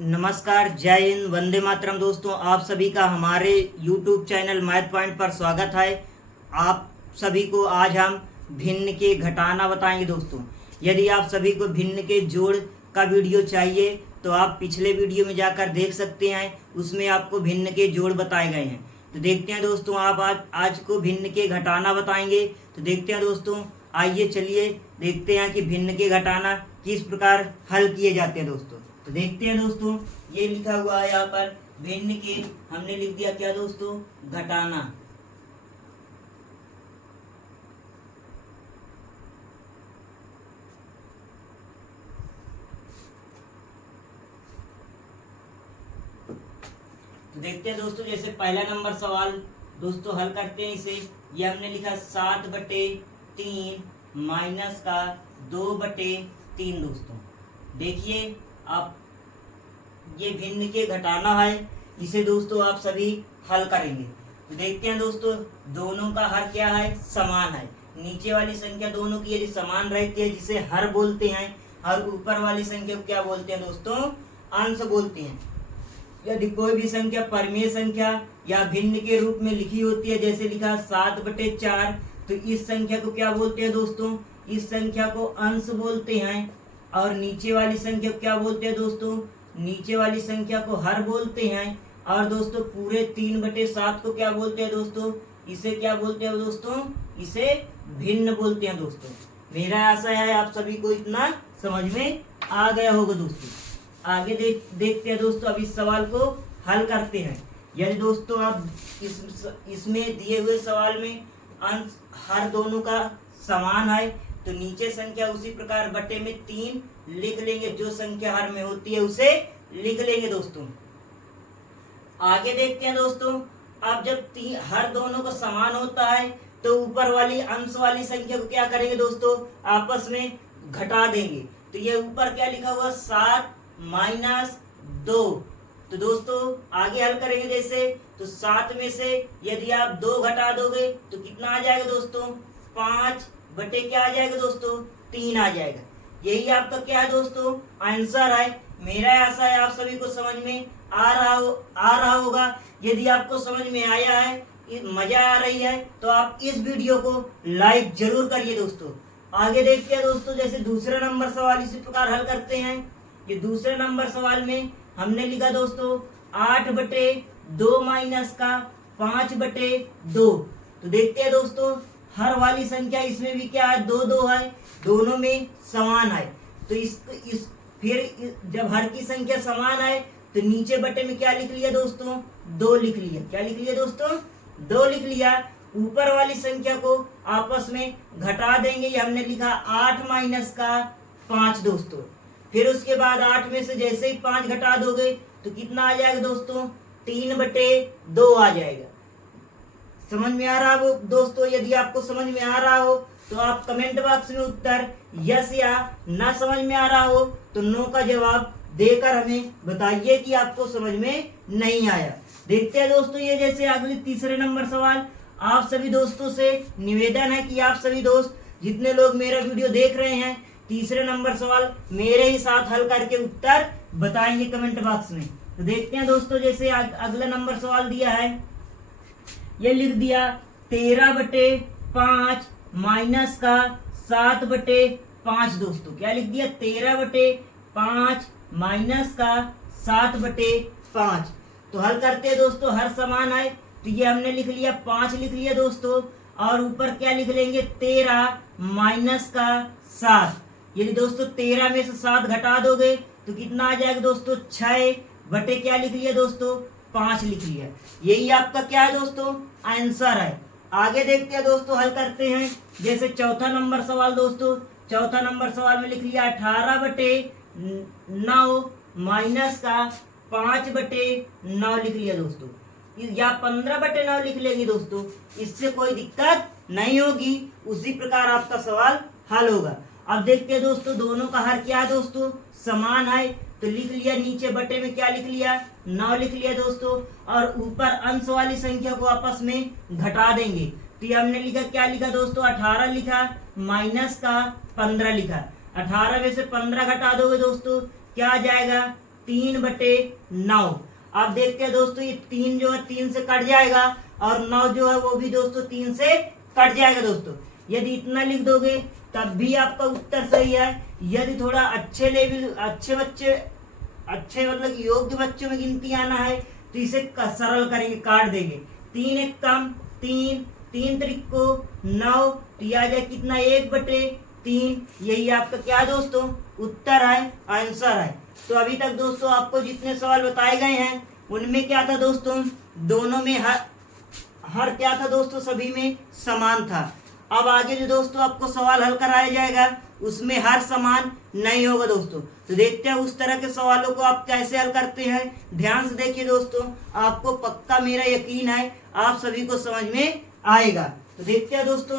नमस्कार, जय हिंद, वंदे मातरम। दोस्तों, आप सभी का हमारे YouTube चैनल मैथ पॉइंट पर स्वागत है। आप सभी को आज हम भिन्न के घटाना बताएंगे। दोस्तों, यदि आप सभी को भिन्न के जोड़ का वीडियो चाहिए तो आप पिछले वीडियो में जाकर देख सकते हैं, उसमें आपको भिन्न के जोड़ बताए गए हैं। तो देखते हैं दोस्तों, आप आज को भिन्न के घटाना बताएंगे। तो देखते हैं दोस्तों, आइए चलिए देखते हैं कि भिन्न के घटाना किस प्रकार हल किए जाते हैं। दोस्तों, तो देखते हैं दोस्तों, ये लिखा हुआ है यहाँ पर भिन्न के, हमने लिख दिया क्या दोस्तों, घटाना। तो देखते हैं दोस्तों, जैसे पहला नंबर सवाल दोस्तों हल करते हैं इसे। ये हमने लिखा 7/3 माइनस का 2/3। दोस्तों देखिए, आप ये भिन्न के घटाना है, इसे दोस्तों आप सभी हल करेंगे। तो देखते हैं दोस्तों, दोनों का हर क्या है, समान है। नीचे वाली संख्या दोनों की यदि समान रहती है, जिसे हर बोलते हैं, और ऊपर वाली संख्या को क्या बोलते हैं दोस्तों, अंश बोलते हैं। यदि कोई भी संख्या परिमेय संख्या या भिन्न के रूप में लिखी होती है, जैसे लिखा 7/4, तो इस संख्या को क्या बोलते हैं दोस्तों, इस संख्या को अंश बोलते हैं। और नीचे वाली संख्या को क्या बोलते हैं दोस्तों, नीचे वाली संख्या को हर बोलते हैं। और दोस्तों पूरे 3/7 को क्या बोलते हैं दोस्तों, इसे क्या बोलते हैं दोस्तों, इसे भिन्न बोलते हैं। दोस्तों मेरा आशा है आप सभी को इतना समझ में आ गया होगा। दोस्तों आगे देखते हैं दोस्तों, अब इस सवाल को हल करते हैं। यदि दोस्तों आप इसमें दिए हुए सवाल में अंश हर दोनों का समान है, तो नीचे संख्या उसी प्रकार बटे में 3 लिख लेंगे। जो संख्या हर में होती है उसे लिख लेंगे। दोस्तों आगे देखते हैं दोस्तों, अब जब हर दोनों का समान होता है, तो ऊपर वाली अंश वाली संख्या को क्या करेंगे दोस्तों, आपस में घटा देंगे। तो ये ऊपर क्या लिखा हुआ, 7 - 2। तो दोस्तों आगे हल करेंगे जैसे, तो 7 में से यदि आप 2 घटा दोगे तो कितना आ जाएगा दोस्तों, 5 बटे क्या आ जाएगा दोस्तों, 3 आ जाएगा। यही आपका क्या है दोस्तों, आंसर है। मेरा आशा है आप सभी को समझ में आ रहा होगा। यदि आपको समझ में आया है, मजा आ रही है, तो आप इस वीडियो को लाइक जरूर करिए। दोस्तों आगे देखते हैं दोस्तों, जैसे दूसरा नंबर सवाल इसी प्रकार हल करते हैं। ये दूसरे नंबर सवाल में हमने लिखा दोस्तों 8/2 माइनस का 5/2। तो देखते हैं दोस्तों, हर वाली संख्या इसमें भी क्या है, 2 है, दोनों में समान है। तो फिर जब हर की संख्या समान है, तो नीचे बटे में क्या लिख लिया दोस्तों, 2 लिख लिया। क्या लिख लिया दोस्तों, 2 लिख लिया। ऊपर वाली संख्या को आपस में घटा देंगे। ये हमने लिखा 8 माइनस का 5। दोस्तों फिर उसके बाद 8 में से जैसे ही 5 घटा दोगे तो कितना आ जाएगा दोस्तों, 3/2 आ जाएगा। समझ में आ रहा हो दोस्तों? यदि आपको समझ में आ रहा हो तो आप कमेंट बॉक्स में उत्तर यस या ना समझ में आ रहा हो तो नो का जवाब देकर हमें बताइए कि आपको समझ में नहीं आया। देखते हैं दोस्तों, ये जैसे अगले तीसरे नंबर सवाल। आप सभी दोस्तों से निवेदन है कि आप सभी दोस्त जितने लोग मेरा वीडियो देख रहे हैं, तीसरे नंबर सवाल मेरे ही साथ हल करके उत्तर बताएंगे कमेंट बॉक्स में। तो देखते हैं दोस्तों, जैसे अगला नंबर सवाल दिया है, ये लिख दिया 13/5 माइनस का 7/5। दोस्तों क्या लिख दिया, 13/5 माइनस का 7/5। तो हल करते हैं दोस्तों, हर समान है, तो ये हमने लिख लिया 5 लिख लिया दोस्तों। और ऊपर क्या लिख लेंगे, 13 माइनस का 7। यदि दोस्तों 13 में से 7 घटा दोगे तो कितना आ जाएगा दोस्तों, 6 बटे क्या लिख लिया दोस्तों, 5 लिख लिया। यही आपका क्या है दोस्तों, आंसर है। आगे देखते हैं दोस्तों, हल करते हैं। जैसे चौथा नंबर सवाल दोस्तों, चौथा नंबर सवाल में लिख लिया 18/9 माइनस का 5/9 लिख लिया दोस्तों, या 15/9 लिख लेंगे दोस्तों, इससे कोई दिक्कत नहीं होगी। उसी प्रकार आपका सवाल हल होगा। अब देखते हैं दोस्तों, दोनों का हर क्या है दोस्तों, समान है, तो लिख लिया। नीचे बटे में क्या लिख लिया, 9 लिख लिया दोस्तों। और ऊपर अंश वाली संख्या को आपस में घटा देंगे। तो ये हमने लिखा, क्या लिखा दोस्तों, 18 लिखा माइनस का 15 लिखा। 18 में से 15 घटा दोगे दोस्तों, क्या आ जाएगा, 3/9। अब देखते हैं दोस्तों, ये 3 जो है 3 से कट जाएगा और 9 जो है वो भी दोस्तों 3 से कट जाएगा दोस्तों। यदि इतना लिख दोगे तब भी आपका उत्तर सही है। यदि थोड़ा अच्छे लेवल, अच्छे मतलब योग्य बच्चों में गिनती आना है तो इसे सरल करेंगे, काट देंगे। 3 एक कम 3, 3 त्रिको 9, तो यह आ जाए कितना 1/3। यही आपका क्या दोस्तों उत्तर है, आंसर है। तो अभी तक दोस्तों आपको जितने सवाल बताए गए हैं उनमें क्या था दोस्तों, दोनों में हर क्या था दोस्तों, सभी में समान था। अब आगे जो दोस्तों आपको सवाल हल कराया जाएगा उसमें हर समान नहीं होगा दोस्तों। तो देखते हैं उस तरह के सवालों को आप कैसे हल करते हैं। ध्यान से देखिए दोस्तों, आपको पक्का मेरा यकीन है आप सभी को समझ में आएगा। तो देखते हैं दोस्तों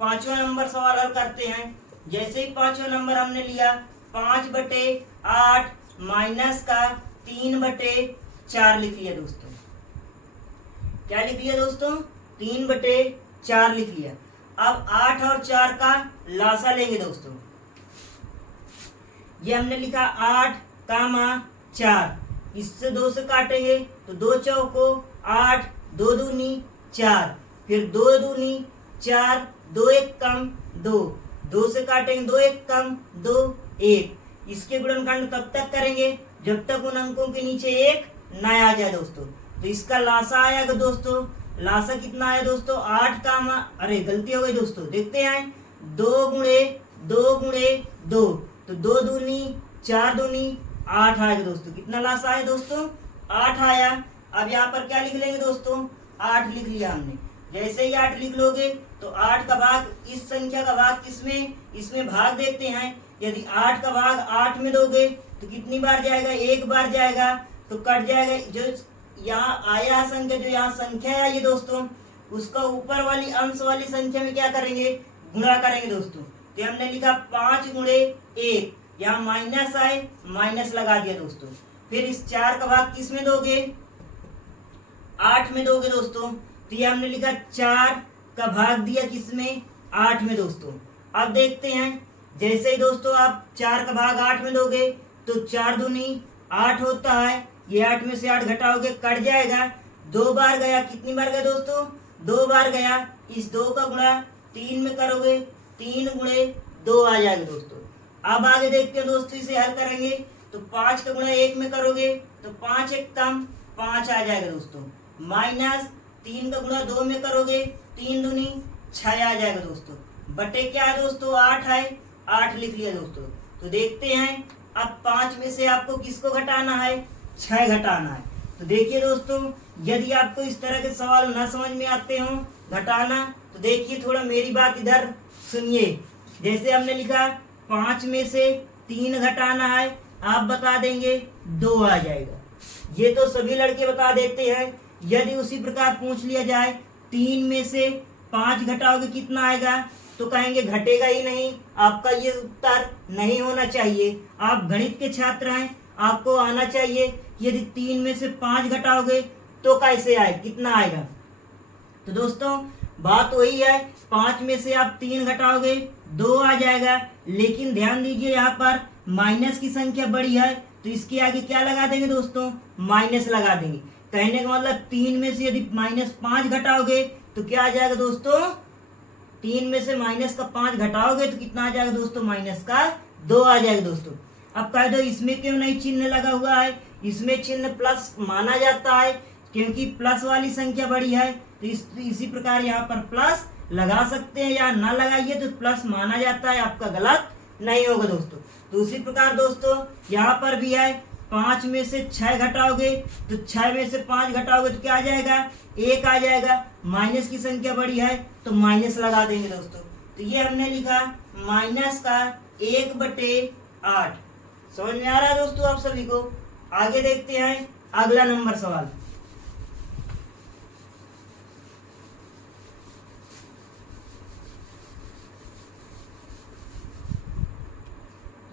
5वां नंबर सवाल हल करते हैं। जैसे ही 5वां नंबर हमने लिया, 5/8 माइनस का 3/4 लिख लिया दोस्तों। क्या लिख लिया दोस्तों, 3/4 लिख लिया। अब 8 और 4 का लासा लेंगे दोस्तों। ये हमने लिखा 8, 4, इससे 2 से काटेंगे तो 2 चौको 8, 2 दूनी 4, फिर 2 दूनी 4, 2 एक कम 2, 2 से काटेंगे 2 एक कम 2, 1। इसके गुणनखंड तब तक करेंगे जब तक उन अंकों के नीचे 1 न आ जाए दोस्तों। तो इसका लासा आएगा दोस्तों, लासा कितना आया दोस्तों, 8 अरे गलती हो गई दोस्तों, देखते हैं 2 गुणे 2 गुणे 2, तो 2 दूनी 4 दूनी 8 आएगा दोस्तों। कितना लासा आया दोस्तों, 8 आया। अब यहाँ पर क्या लिख लेंगे दोस्तों, 8 लिख लिया हमने। जैसे ही 8 लिख लोगे तो 8 का भाग, इस संख्या का भाग किसमें, इसमें भाग देते हैं। यदि 8 का भाग 8 में दोगे तो कितनी बार जाएगा, 1 बार जाएगा, तो कट जाएगा। जो यहाँ आया संख्या, जो यहाँ संख्या है ये दोस्तों, उसका ऊपर वाली अंश वाली संख्या में क्या करेंगे, गुणा करेंगे दोस्तों। तो हमने लिखा 5 गुणे 1, यहाँ माइनस आए, माइनस लगा दिया दोस्तों। फिर इस 4 का भाग किस में दोगे, 8 में दोगे दोस्तों। तो ये हमने लिखा 4 का भाग दिया किसमें, 8 में दोस्तों। अब देखते हैं, जैसे ही दोस्तों आप 4 का भाग 8 में दोगे तो 4 दूनी 8 होता है, ये 8 में से 8 घटाओगे कट जाएगा। 2 बार गया, कितनी बार गया दोस्तों, 2 बार गया। इस 2 का गुणा 3 में करोगे, 3 गुणे 2 आ जाएगा दोस्तों। अब आगे देखते हैं दोस्तों, इसे हल करेंगे तो 5 का गुणा 1 में करोगे तो 5 एक कम 5 आ जाएगा दोस्तों। माइनस 3 का गुणा 2 में करोगे, 3 दूनी 6 आ जाएगा दोस्तों। बटे क्या है दोस्तों, 8 है, 8 लिख लिया दोस्तों। तो देखते हैं अब 5 में से आपको किसको घटाना है, 6 घटाना है। तो देखिए दोस्तों, यदि आपको इस तरह के सवाल ना समझ में आते हो घटाना, तो देखिए थोड़ा मेरी बात इधर सुनिए। जैसे हमने लिखा 5 में से 3 घटाना है, आप बता देंगे 2 आ जाएगा। ये तो सभी लड़के बता देते हैं। यदि उसी प्रकार पूछ लिया जाए 3 में से 5 घटाओगे कितना आएगा, तो कहेंगे घटेगा ही नहीं, आपका ये उत्तर नहीं होना चाहिए। आप गणित के छात्र हैं, आपको आना चाहिए। यदि 3 में से 5 घटाओगे तो कैसे आए, कितना आएगा। तो दोस्तों बात वही है, 5 में से आप 3 घटाओगे 2 आ जाएगा। लेकिन ध्यान दीजिए यहाँ पर माइनस की संख्या बड़ी है, तो इसके आगे क्या लगा देंगे दोस्तों, माइनस लगा देंगे। कहने का मतलब 3 में से यदि -5 घटाओगे तो क्या आ जाएगा दोस्तों, 3 में से माइनस का 5 घटाओगे तो कितना आ जाएगा दोस्तों, -2 आ जाएगा दोस्तों। अब कह दो इसमें क्यों नहीं चिन्ह लगा हुआ है, इसमें चिन्ह प्लस माना जाता है क्योंकि प्लस वाली संख्या बड़ी है। तो इसी प्रकार यहाँ पर प्लस लगा सकते हैं, या ना लगाइए तो प्लस माना जाता है, आपका गलत नहीं होगा दोस्तों। तो उसी प्रकार दोस्तों यहाँ पर भी है, 5 में से 6 घटाओगे तो 6 में से 5 घटाओगे तो क्या आ जाएगा, 1 आ जाएगा। माइनस की संख्या बड़ी है तो माइनस लगा देंगे दोस्तों। तो ये हमने लिखा माइनस का 1/8। समझ में आ रहा है दोस्तों आप सभी को। आगे देखते हैं अगला नंबर सवाल।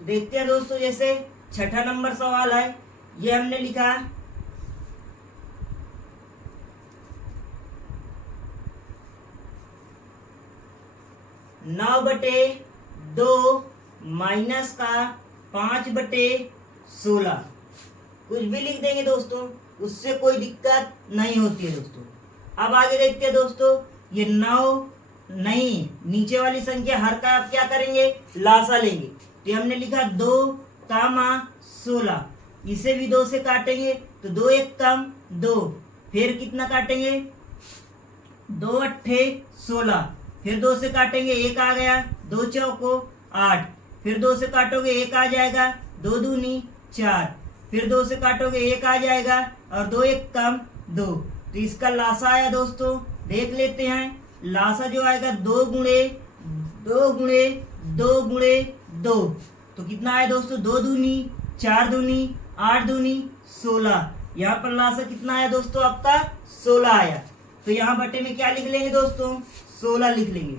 देखते हैं दोस्तों, जैसे 6ठा नंबर सवाल है, ये हमने लिखा 9/2 माइनस का 5/16। कुछ भी लिख देंगे दोस्तों, उससे कोई दिक्कत नहीं होती है दोस्तों। अब आगे देखते हैं दोस्तों, ये 9 नहीं, नीचे वाली संख्या हर का आप क्या करेंगे, लासा लेंगे। तो हमने लिखा 2 कामा 16, इसे भी 2 से काटेंगे तो 2 1 कम 2, फिर कितना काटेंगे 2 अट्ठे 16, फिर 2 से काटेंगे 1 आ गया, 2 चौको 8, फिर 2 से काटोगे 1 आ जाएगा, 2 दूनी 4, फिर 2 से काटोगे 1 आ जाएगा और 2 1 कम 2। तो इसका लासा आया दोस्तों, देख लेते हैं। लासा जो आएगा 2 गुणे 2 गुणे 2 गुणे 2, तो कितना आया दोस्तों 2 दूनी 4 दूनी 8 दूनी 16। यहाँ पर लासा कितना आया दोस्तों आपका 16 आया। तो यहाँ बटे में क्या लिख लेंगे दोस्तों 16 लिख लेंगे।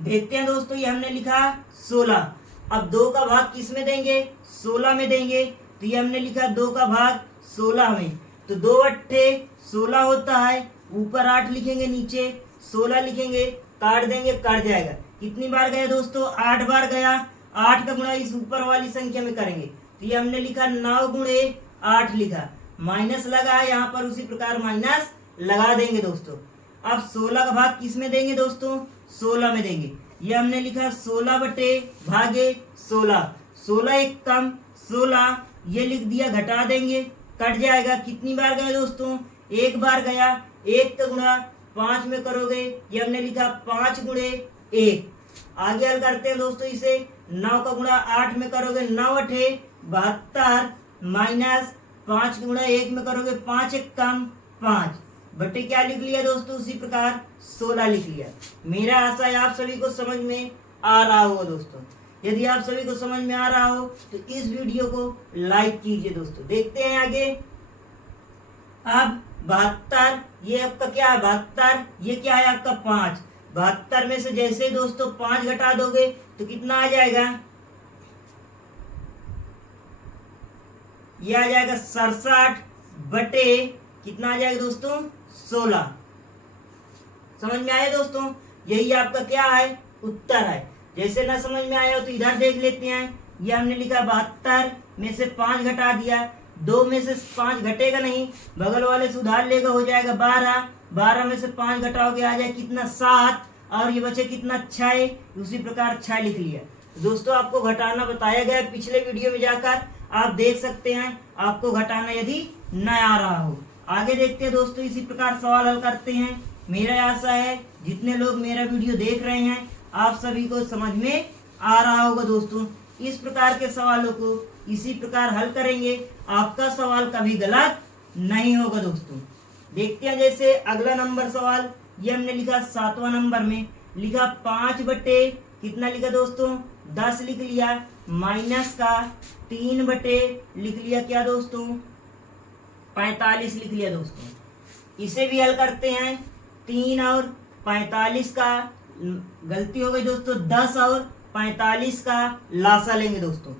देखते हैं दोस्तों, ये हमने लिखा 16। अब 2 का भाग किस में देंगे 16 में देंगे। तो ये हमने लिखा 2 का भाग 16 में, तो 2 अट्ठे 16 होता है, ऊपर 8 लिखेंगे नीचे 16 लिखेंगे, काट देंगे कट जाएगा। कितनी बार गया दोस्तों 8 बार गया। 8 का गुणा इस ऊपर वाली संख्या में करेंगे। तो ये हमने लिखा 9 गुणे 8 लिखा, माइनस लगा है यहाँ पर, उसी प्रकार माइनस लगा देंगे दोस्तों। अब 16 का भाग किस में देंगे दोस्तों 16 में देंगे। ये हमने लिखा 16 बटे भागे 16, 16 1 कम 16, ये लिख दिया, घटा देंगे कट जाएगा। कितनी बार गया दोस्तों 1 बार गया। 1 का गुणा 5 में करोगे, ये हमने लिखा 5 गुणे 1। आगे हल करते हैं दोस्तों इसे। 9 का गुणा 8 में करोगे 9 अठे 72, माइनस 5 गुणा 1 में करोगे 5 1 कम 5, बटे क्या लिख लिया दोस्तों उसी प्रकार 16 लिख लिया। मेरा आशा है आप सभी को समझ में आ रहा होगा दोस्तों। यदि आप सभी को समझ में आ रहा हो तो इस वीडियो को लाइक कीजिए दोस्तों। देखते हैं आगे। अब 72, ये आपका क्या है 72, ये क्या है आपका 5। 72 में से जैसे ही दोस्तों 5 घटा दोगे तो कितना आ जाएगा, ये आ जाएगा 67 बटे कितना आ जाएगा दोस्तों 16। समझ में आया दोस्तों, यही आपका क्या है उत्तर है। जैसे ना समझ में आया हो तो इधर देख लेते हैं। ये हमने लिखा 72 में से 5 घटा दिया, 2 में से 5 घटेगा नहीं, बगल वाले से उधार लेगा, हो जाएगा 12, 12 में से 5 घटाओगे आ जाए कितना 7, और ये बचे कितना 6, उसी प्रकार 6 लिख लिया। दोस्तों आपको घटाना बताया गया पिछले वीडियो में जाकर आप देख सकते हैं, आपको घटाना यदि न आ रहा हो। आगे देखते हैं दोस्तों, इसी प्रकार सवाल हल करते हैं। मेरा आशा है जितने लोग मेरा वीडियो देख रहे हैं आप सभी को समझ में आ रहा होगा दोस्तों। इस प्रकार के सवालों को इसी प्रकार हल करेंगे, आपका सवाल कभी गलत नहीं होगा दोस्तों। देखते हैं जैसे अगला नंबर सवाल, ये हमने लिखा 7वां नंबर में लिखा 5 बटे कितना लिखा दोस्तों 10 लिख लिया, माइनस का 3 बटे लिख लिया क्या दोस्तों 45 लिख लिया दोस्तों। इसे भी हल करते हैं। 3 और 45 का गलती हो गई दोस्तों, 10 और 45 का लासा लेंगे दोस्तों।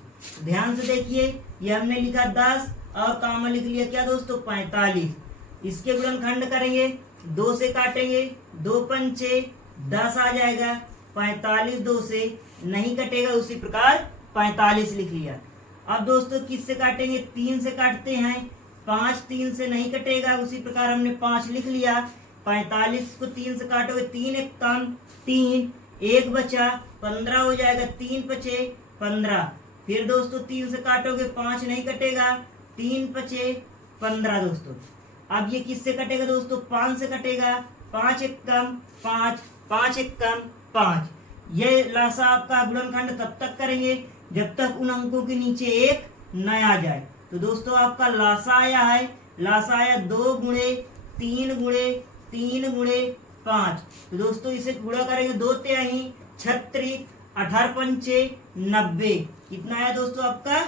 ध्यान से देखिए, ये हमने लिखा 10 और कामा लिख लिया क्या दोस्तों 45। इसके गुणनखंड करेंगे, 2 से काटेंगे, 2 पंचे 10 आ जाएगा, 45 2 से नहीं कटेगा, उसी प्रकार 45 लिख लिया। अब दोस्तों किससे काटेंगे 3 से काटते हैं, 5 3 से नहीं कटेगा, उसी प्रकार हमने 5 लिख लिया। 45 को 3 से काटोगे 3 1 कम 3, 1 बचा 15 हो जाएगा, 3 पचे 15, फिर दोस्तों 3 से काटोगे 5 नहीं कटेगा, 3 पचे 15 दोस्तों। अब ये किससे कटेगा दोस्तों 5 से कटेगा, 5 1 कम 5, 5 1 कम 5। ये लासा आपका गुणनखंड तब तक करेंगे जब तक उन अंकों के नीचे 1 न आ जाए। तो दोस्तों आपका लासा आया है, लासा आया 2 गुणे 3 गुणे 3 गुणे 5। तो दोस्तों इसे गुणा करेंगे 2 तिहाई 36, 18 पंचे 90, कितना आया दोस्तों आपका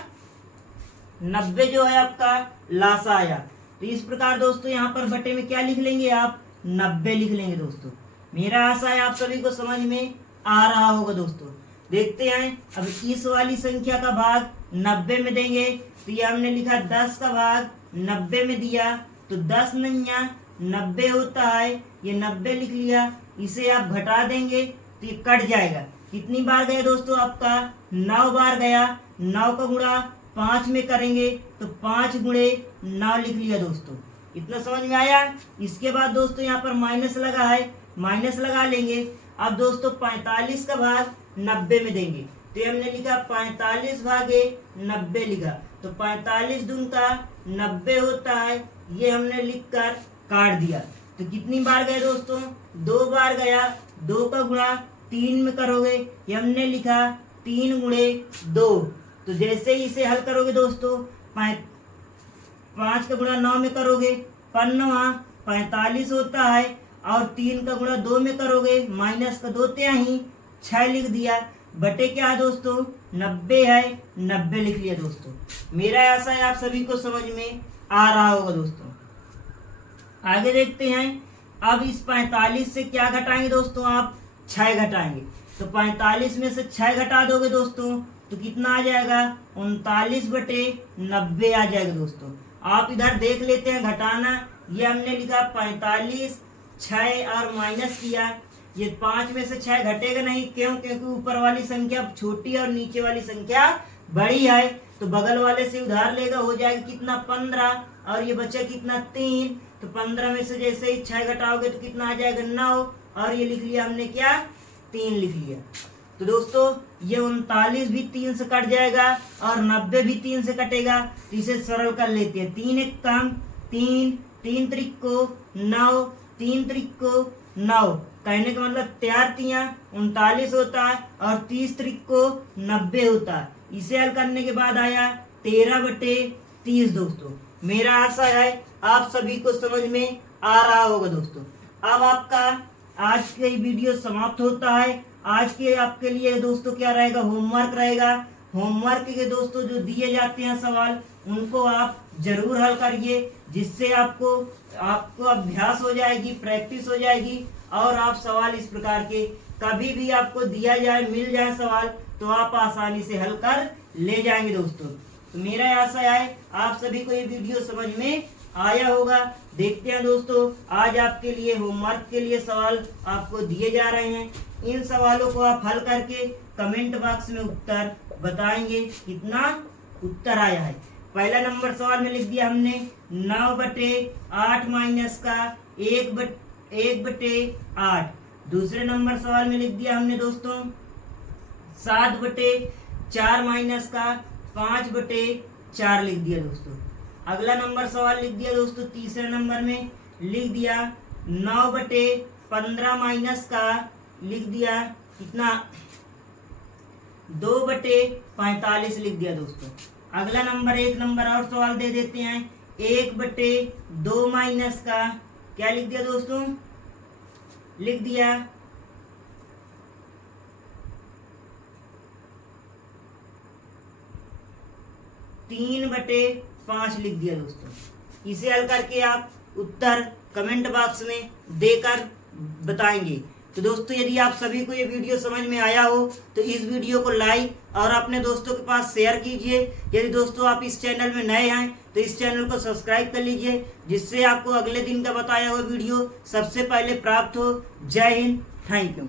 90 जो है आपका लासा आया। तो इस प्रकार दोस्तों यहाँ पर बटे में क्या लिख लेंगे आप 90 लिख लेंगे दोस्तों। मेरा आशा है आप सभी को समझ में आ रहा होगा दोस्तों। देखते हैं अब इस वाली संख्या का भाग 90 में देंगे। तो ये हमने लिखा 10 का भाग 90 में दिया, तो 10 नन्या 90 होता है, ये 90 लिख लिया। इसे आप घटा देंगे तो ये कट जाएगा। कितनी बार गया दोस्तों आपका 9 बार गया। 9 का गुणा 5 में करेंगे तो 5 गुणे 9 लिख लिया दोस्तों। इतना समझ में आया। इसके बाद दोस्तों यहाँ पर माइनस लगा है, माइनस लगा लेंगे। अब दोस्तों 45 का भाग 90 में देंगे तो ये हमने लिखा 45 भागे 90 लिखा, तो 45 दूनी का 90 होता है, ये हमने लिख कर काट दिया। तो कितनी बार गए दोस्तों? 2 बार गया। 2 का गुणा 3 में करोगे, ये हमने लिखा 3 गुणे 2। तो जैसे ही इसे हल करोगे दोस्तों 5 का गुणा 9 में करोगे 45 होता है, और 3 का गुणा 2 में करोगे माइनस का 2 ही 6 लिख दिया, बटे क्या है दोस्तों 90 है, 90 लिख लिया दोस्तों। मेरा ऐसा है आप सभी को समझ में आ रहा होगा दोस्तों। आगे देखते हैं। अब इस 45 से क्या घटाएंगे दोस्तों? आप 6 घटाएंगे, तो 45 में से 6 घटा दोगे दोस्तों तो कितना आ जाएगा? 39 बटे 90 आ जाएगा दोस्तों। आप इधर देख लेते हैं घटाना। ये हमने लिखा 45, 6 और माइनस किया। ये 5 में से 6 घटेगा नहीं, क्यों? क्योंकि ऊपर वाली संख्या छोटी और नीचे वाली संख्या बड़ी है, तो बगल वाले से उधार लेगा, हो जाएगा कितना 15, और ये बचा कितना 3। तो 15 में से जैसे ही 6 घटाओगे तो कितना आ जाएगा 9, और ये लिख लिया हमने क्या 3 लिख लिया। तो दोस्तों ये 39 भी 3 से कट जाएगा और 90 भी 3 से कटेगा, तो इसे सरल कर लेते हैं। 3 एक कम 3, 3 त्रिक को 9, 3 त्रिक को 9, कहने का मतलब 4 तियां 39 होता है और 30 त्रिक को 90 होता है। इसे हल करने के बाद आया 13 बटे 30 दोस्तों। मेरा आशा है आप सभी को समझ में आ रहा होगा दोस्तों। अब आपका आज का वीडियो समाप्त होता है। आज के आपके लिए दोस्तों क्या रहेगा? होमवर्क रहेगा। होमवर्क के दोस्तों जो दिए जाते हैं सवाल, उनको आप जरूर हल करिए, जिससे आपको अभ्यास हो जाएगी, प्रैक्टिस हो जाएगी, और आप सवाल इस प्रकार के कभी भी आपको दिया जाए, मिल जाए सवाल, तो आप आसानी से हल कर ले जाएंगे दोस्तों। तो मेरा आशा है आप सभी को ये वीडियो समझ में आया होगा। देखते हैं दोस्तों, आज आपके लिए होमवर्क के लिए सवाल आपको दिए जा रहे हैं। इन सवालों को आप हल करके कमेंट बॉक्स में उत्तर बताएंगे कितना उत्तर आया है। पहला नंबर सवाल में लिख दिया हमने 9 बटे 8 माइनस का 1 बटे 8। दूसरे नंबर सवाल में लिख दिया हमने दोस्तों 7 बटे 4 माइनस का 5 बटे 4 लिख दिया दोस्तों। अगला नंबर सवाल लिख दिया दोस्तों, तीसरे नंबर में लिख दिया 9 बटे 15 माइनस का लिख दिया कितना 2 बटे 45 लिख दिया दोस्तों। अगला नंबर एक नंबर और सवाल दे देते हैं, 1 बटे 2 माइनस का क्या लिख दिया दोस्तों? लिख दिया 3 बटे 5 लिख दिया दोस्तों। इसे हल करके आप उत्तर कमेंट बॉक्स में देकर बताएंगे। तो दोस्तों यदि आप सभी को ये वीडियो समझ में आया हो तो इस वीडियो को लाइक और अपने दोस्तों के पास शेयर कीजिए। यदि दोस्तों आप इस चैनल में नए हैं तो इस चैनल को सब्सक्राइब कर लीजिए, जिससे आपको अगले दिन का बताया हुआ वीडियो सबसे पहले प्राप्त हो। जय हिंद, थैंक यू।